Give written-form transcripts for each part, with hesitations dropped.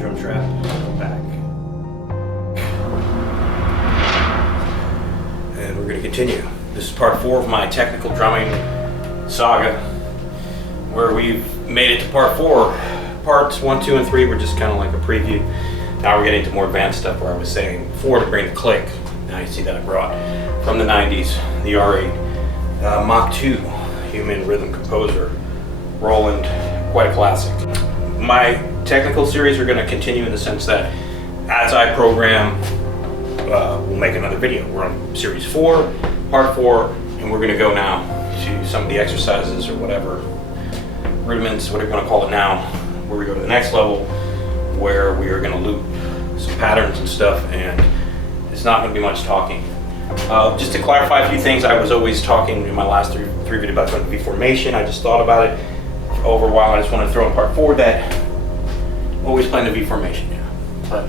Drum Trap. I'm back. And we're going to continue. This is part 4 of my technical drumming saga, where we've made it to part 4. Parts 1, 2, and 3 were just kind of like a preview. Now we're getting to more advanced stuff where I was saying before to bring the click. Now you see that I brought from the 90s, the R8 Mach 2 Human Rhythm Composer, Roland, quite a classic. My technical series are going to continue in the sense that as I program, we'll make another video. We're on series 4, part 4, and we're going to go now to some of the exercises or whatever, rudiments, whatever you want to call it now, where we go to the next level, where we are going to loop some patterns and stuff, and it's not going to be much talking. Just to clarify a few things, I was always talking in my last three videos about the V formation. I just thought about it over a while. I just wanted to throw in part 4 that always playing the V formation, yeah. But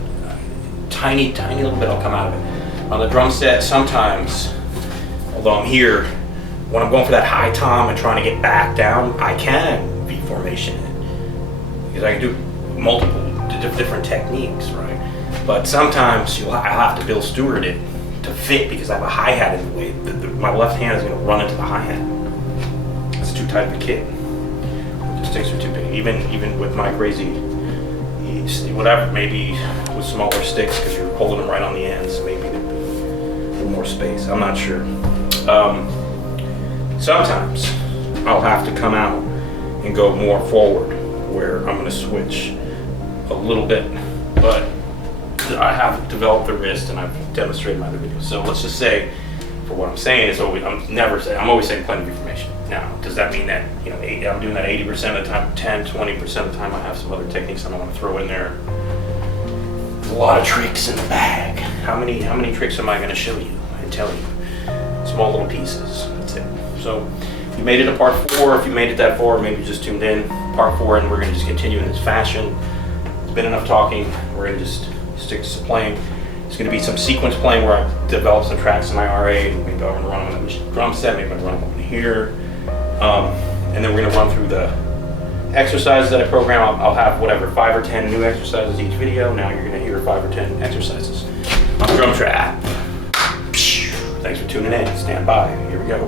tiny little bit will come out of it. On the drum set, sometimes, although I'm here, when I'm going for that high tom and trying to get back down, I can V formation it. Because I can do multiple different techniques, right? But sometimes I have to Bill Stewart it to fit because I have a hi-hat in the way. My left hand is going to run into the hi-hat. It's too tight of a kit. The sticks are too big. Even with my crazy, whatever, maybe with smaller sticks because you're holding them right on the ends, maybe there'd be a little more space. I'm not sure. Sometimes I'll have to come out and go more forward where I'm going to switch a little bit, but I have developed the wrist and I've demonstrated in my other videos. So let's just say, for what I'm saying is always, I'm always saying playing the V formation. Now, does that mean that I'm doing that 80% of the time, 10, 20% of the time I have some other techniques I don't want to throw in there? There's a lot of tricks in the bag. How many tricks am I going to show you and tell you? Small little pieces. That's it. So if you made it to part 4, if you made it that far, maybe you just tuned in, part 4, and we're going to just continue in this fashion. It's been enough talking. We're going to just stick to some playing. It's going to be some sequence playing where I develop some tracks in my RA. Maybe I'm going to run them on the drum set, maybe I'm going to run them over here. And then we're going to run through the exercises that I program. I'll have whatever, 5 or 10 new exercises each video. Now you're going to hear 5 or 10 exercises on Drum Trap. Thanks for tuning in. Stand by. Here we go.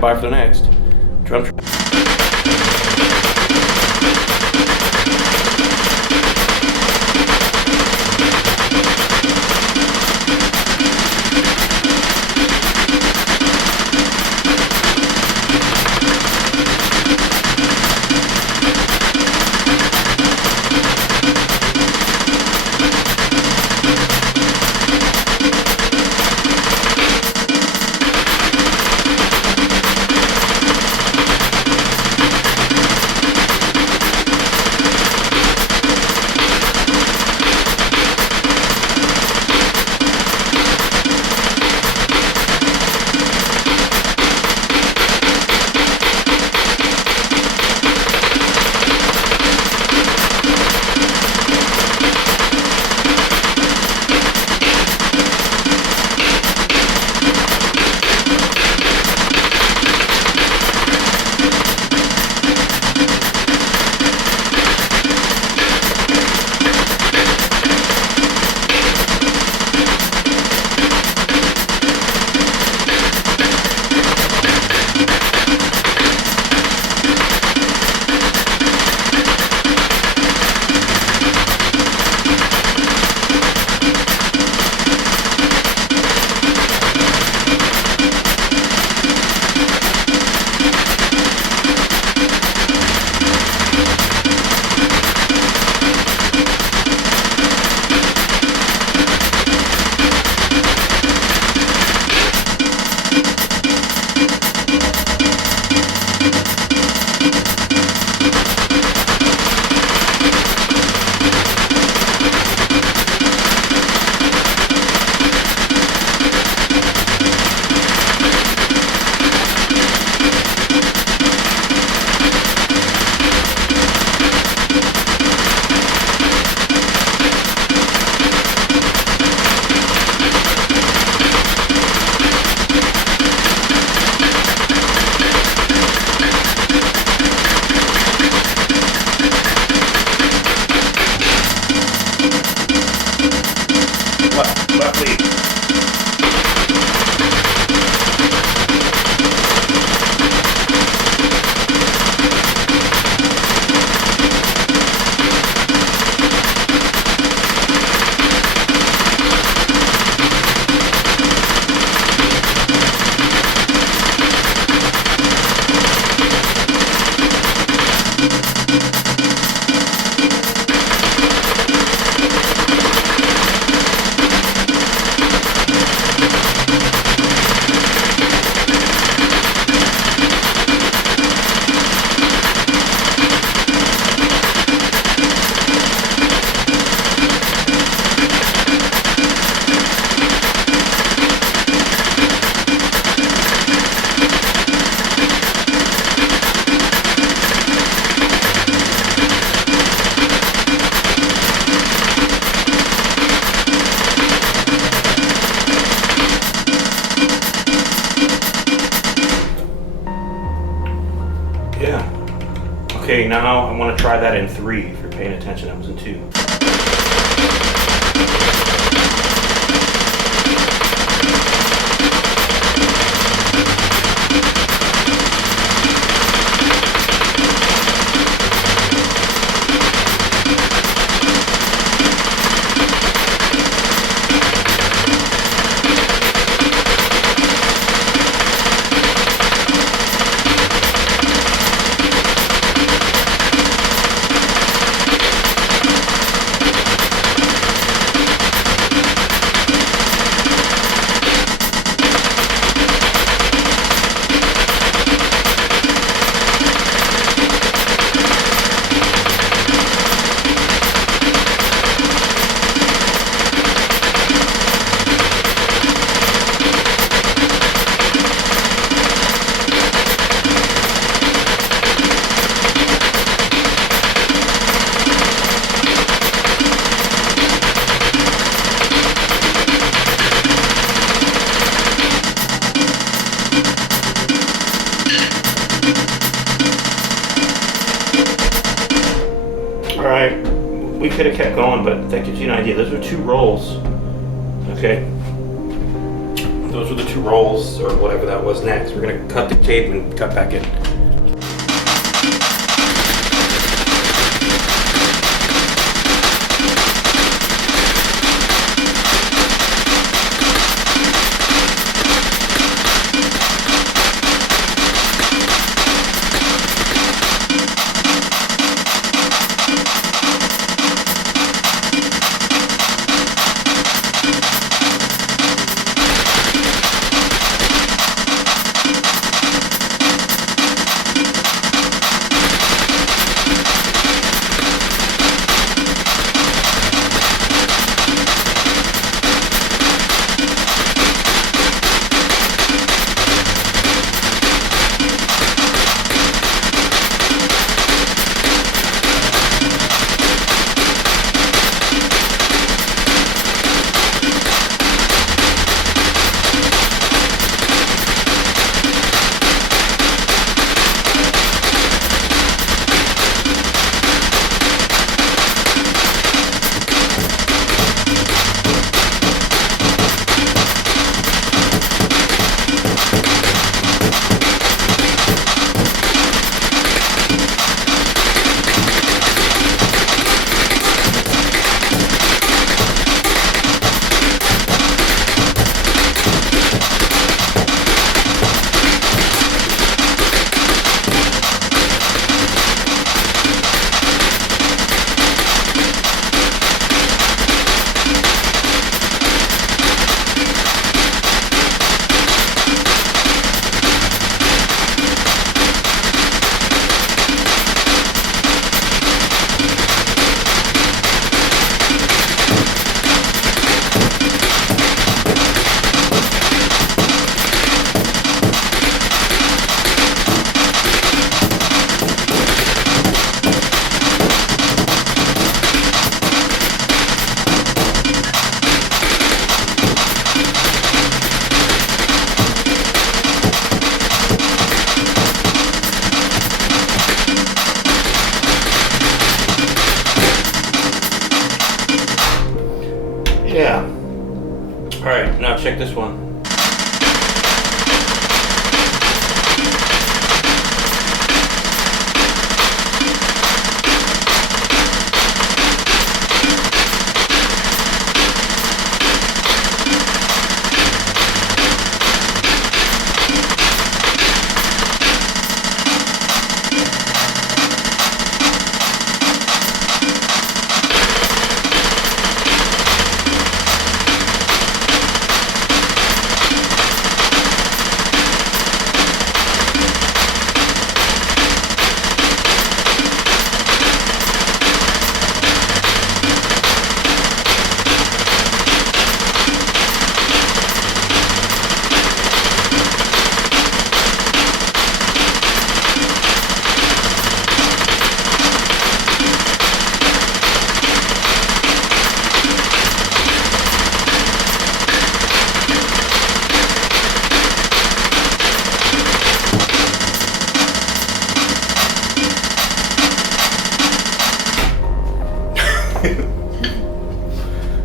stand by for the next drum track. Left lead. Okay, now I want to try that in 3. If you're paying attention, I was in 2. Alright, we could have kept going, but that gives you an idea. Those are 2 rolls. Okay. those were the 2 rolls or whatever that was next. We're gonna cut the tape and cut back in. Yeah. Alright, now check this one.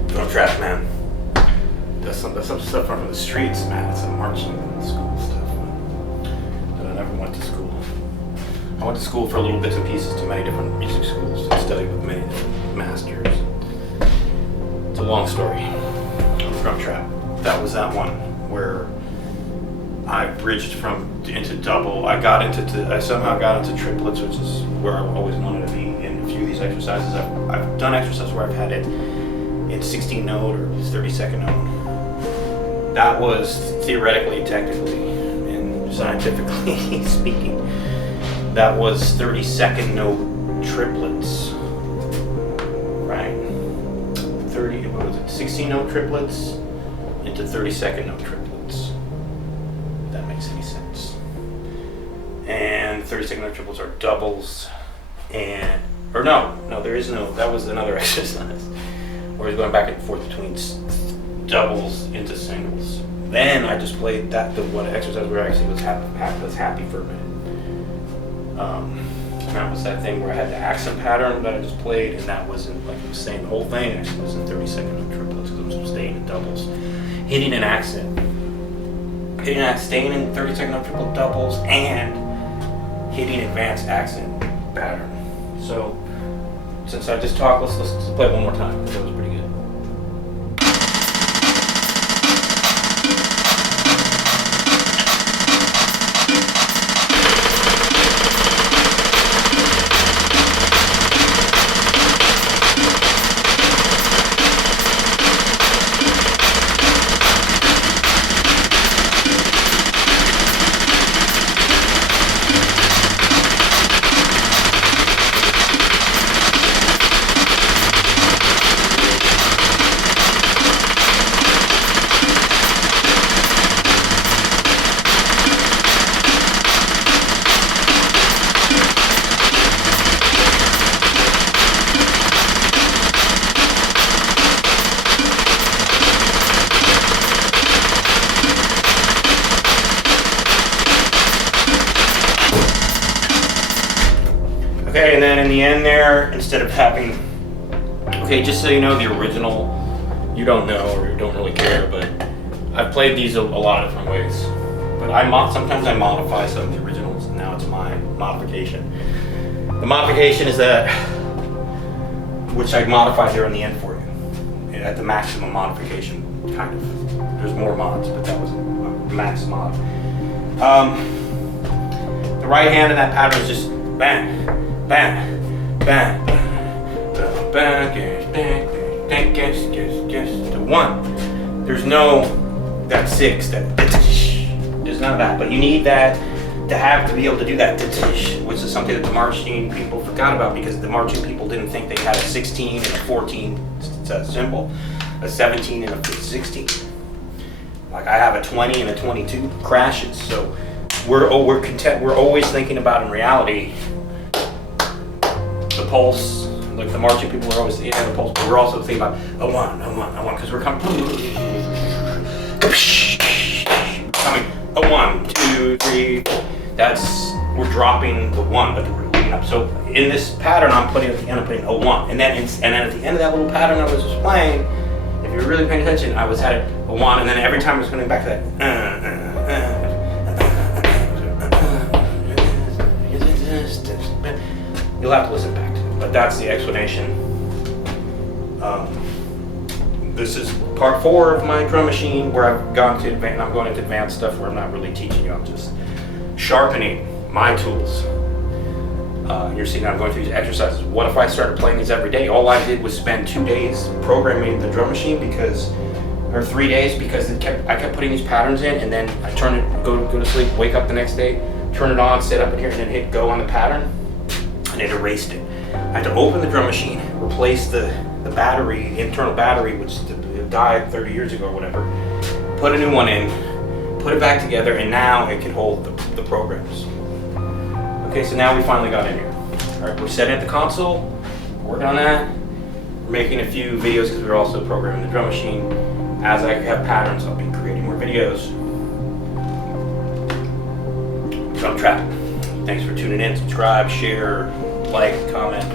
Drum trap, man. That's some stuff from the streets, man. It's some marching school stuff, man. But I never went to school. I went to school for little bits and pieces to many different music schools and studied with many different masters. It's a long story. Drum trap. That was that one where I bridged into double. I somehow got into triplets, which is where I always wanted to be in a few of these exercises. I've done exercises where I've had it in 16 note or 32nd note. That was theoretically, technically, and scientifically speaking, that was 32nd note triplets, right? 16 note triplets into 32nd note triplets. If that makes any sense. And 32nd note triplets are doubles, there is no, that was another exercise where he's going back and forth between doubles into singles. Then I just played the one exercise where I actually was happy for a minute. And that was that thing where I had the accent pattern that I just played, and that wasn't like I was saying the whole thing. Actually, was in 32nd note triplets because I was staying in doubles, hitting an accent hitting that, staying in 30-second up triple doubles, and hitting advanced accent pattern. So since I just talked, let's play it one more time. That was pretty good. Okay, and then in the end there, instead of having, okay, just so you know, the original, you don't know or you don't really care, but I've played these a lot of different ways. But sometimes I modify some of the originals, and now it's my modification. The modification is that, which I modified here in the end for you, at the maximum modification, kind of. There's more mods, but that was a max mod. The right hand in that pattern is just bang, bang, bang, bang, bang, just the one. There's no that six, there's none of that. But you need that to be able to do that, which is something that the marching people forgot about, because the marching people didn't think they had a 16 and a 14 symbol, a 17 and a 16. Like I have a 20 and a 22 crashes, so we're content. We're always thinking about, in reality, the pulse. Like the marching people are always thinking of the pulse, but we're also thinking about a one, because we're coming a 1, 2, 3. We're dropping the one, but we're leading up. So in this pattern, I'm putting at the end, I'm putting a 1, and then at the end of that little pattern I was just playing, if you're really paying attention, I was had a 1, and then every time I was coming back to that. You'll have to listen back to it, but that's the explanation. This is part 4 of my drum machine, where I've gone to advanced. I'm going into advanced stuff where I'm not really teaching you. I'm just sharpening my tools. You're seeing I'm going through these exercises. What if I started playing these every day? All I did was spend 2 days programming the drum machine, or 3 days, because I kept putting these patterns in, and then I turn it, go to sleep, wake up the next day, turn it on, sit up in here, and then hit go on the pattern, and it erased it. I had to open the drum machine, replace the battery, internal battery, which died 30 years ago or whatever, put a new one in, put it back together, and now it can hold the programs. Okay, so now we finally got in here. All right, we're setting at the console, we're working on that. We're making a few videos because we're also programming the drum machine. As I have patterns, I'll be creating more videos. Drum Trap. Thanks for tuning in. Subscribe, share, like, comment.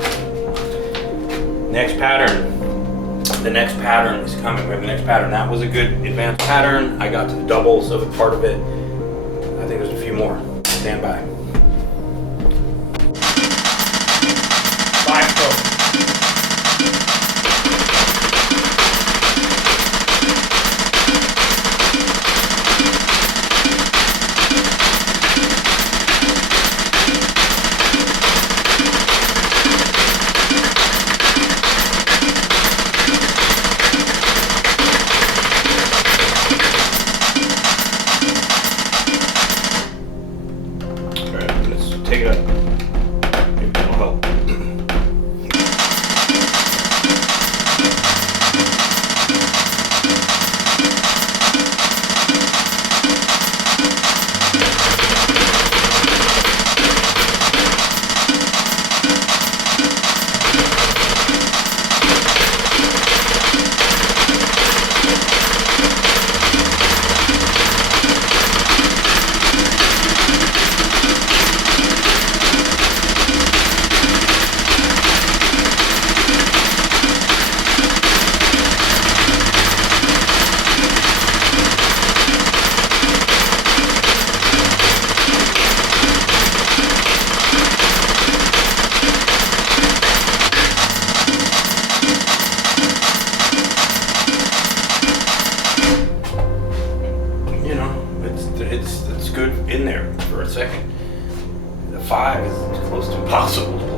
Next pattern. The next pattern is coming. We have the next pattern. That was a good advanced pattern. I got to the doubles of part of it. I think there's a few more. Stand by. 5 strokes.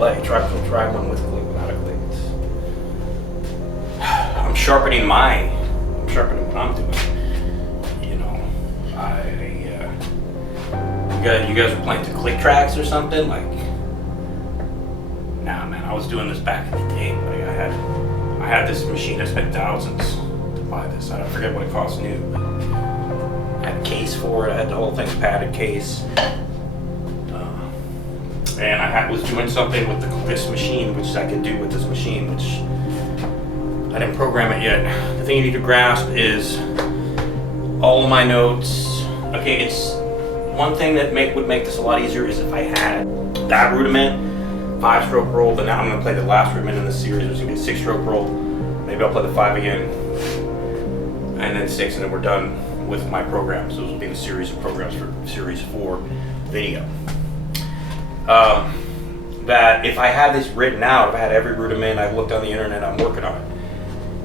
delay. Try one with a click, without a click. I'm sharpening what I'm doing. You know, you guys are playing to click tracks or something? Like, nah, man, I was doing this back in the day. Like, I had this machine. I spent thousands to buy this. I forget what it cost new. I had a case for it. I had the whole thing's padded case. And I was doing something with this machine, which I could do with this machine, which I didn't program it yet. The thing you need to grasp is all of my notes. Okay, it's one thing that would make this a lot easier is if I had that rudiment, 5-stroke roll, but now I'm gonna play the last rudiment in this series, which is gonna be a 6-stroke roll. Maybe I'll play the 5 again, and then 6, and then we're done with my programs. Those will be the series of programs for series 4 video. That if I had this written out, if I had every rudiment, I've looked on the internet, I'm working on it.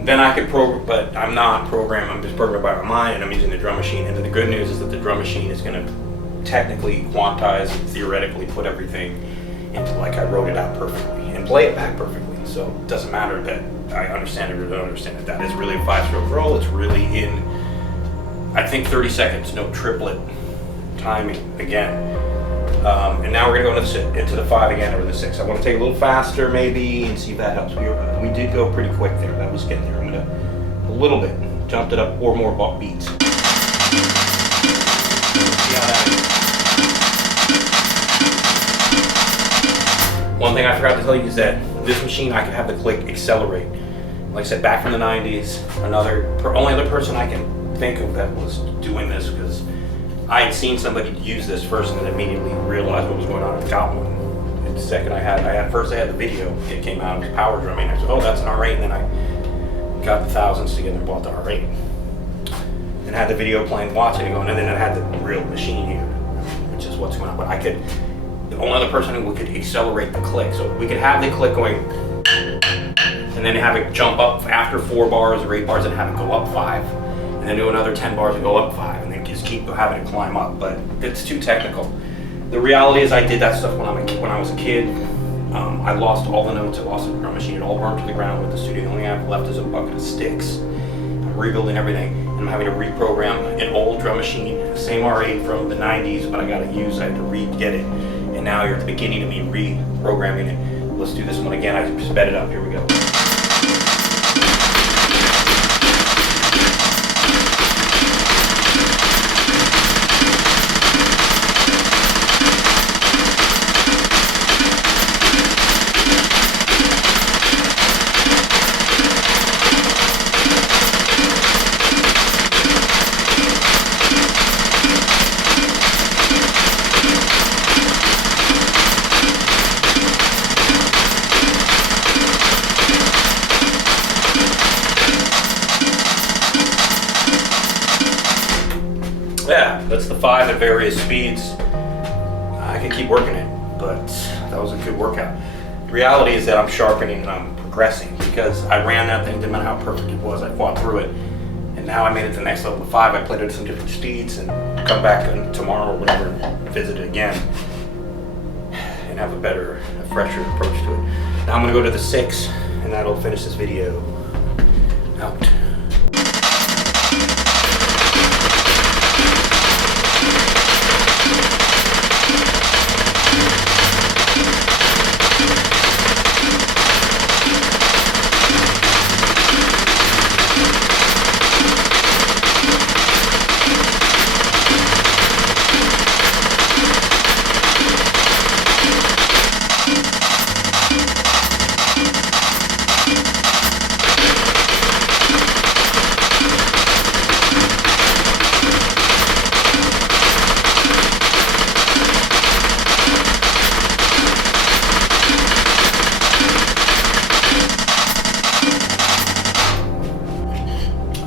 Then I could program, but I'm not programming, I'm just programming by my mind, and I'm using the drum machine. And the good news is that the drum machine is gonna technically quantize, theoretically put everything into like I wrote it out perfectly and play it back perfectly. So it doesn't matter that I understand it or don't understand it. That is really a 5-stroke roll. It's really in, I think 30 seconds, no triplet timing again. And now we're gonna go into the 5 again or the 6. I wanna take it a little faster maybe and see if that helps. We did go pretty quick there. That was getting there. I'm gonna, a little bit, jumped it up or more beats. See how that is. One thing I forgot to tell you is that this machine, I can have the click accelerate. Like I said, back from the 90s, only other person I can think of that was doing this, because I had seen somebody use this first and then immediately realized what was going on and got one. And the second first I had the video, it came out, it was power drumming. I said, oh, that's an R8, and then I got the thousands together and bought the R8. And had the video playing, watching it going, and then I had the real machine here, which is what's going on. But the only other person who could accelerate the click. So we could have the click going, and then have it jump up after 4 bars or 8 bars and have it go up 5. And then do another 10 bars and go up 5, and then just keep having to climb up. But it's too technical. The reality is I did that stuff when I was a kid. I lost all the notes. I lost the drum machine. It all burned to the ground with the studio. The only thing I have left is a bucket of sticks. I'm rebuilding everything, and I'm having to reprogram an old drum machine, same R8 from the 90s, but I had to re-get it. And now you're at the beginning of me reprogramming it. Let's do this one again. I sped it up. Here we go. Yeah, that's the 5 at various speeds. I could keep working it, but that was a good workout. The reality is that I'm sharpening and I'm progressing, because I ran that thing, didn't matter how perfect it was, I fought through it. And now I made it to the next level of 5. I played it at some different speeds and come back tomorrow or whenever and visit it again and have a fresher approach to it. Now I'm gonna go to the 6, and that'll finish this video out.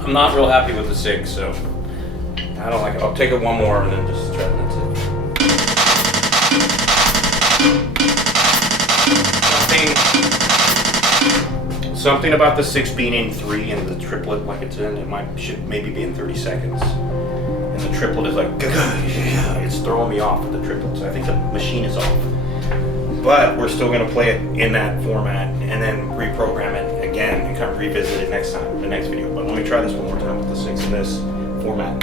I'm not real happy with the 6, so I don't like it. I'll take it one more and then just try it, and that's it. Something about the 6 being in 3 and the triplet like it's in, should maybe be in 30 seconds. And the triplet is like, it's throwing me off with the triplet, so I think the machine is off. but we're still going to play it in that format and then reprogram it again and kind of revisit it next time, the next video. But let me try this one more time with the 6 in this format.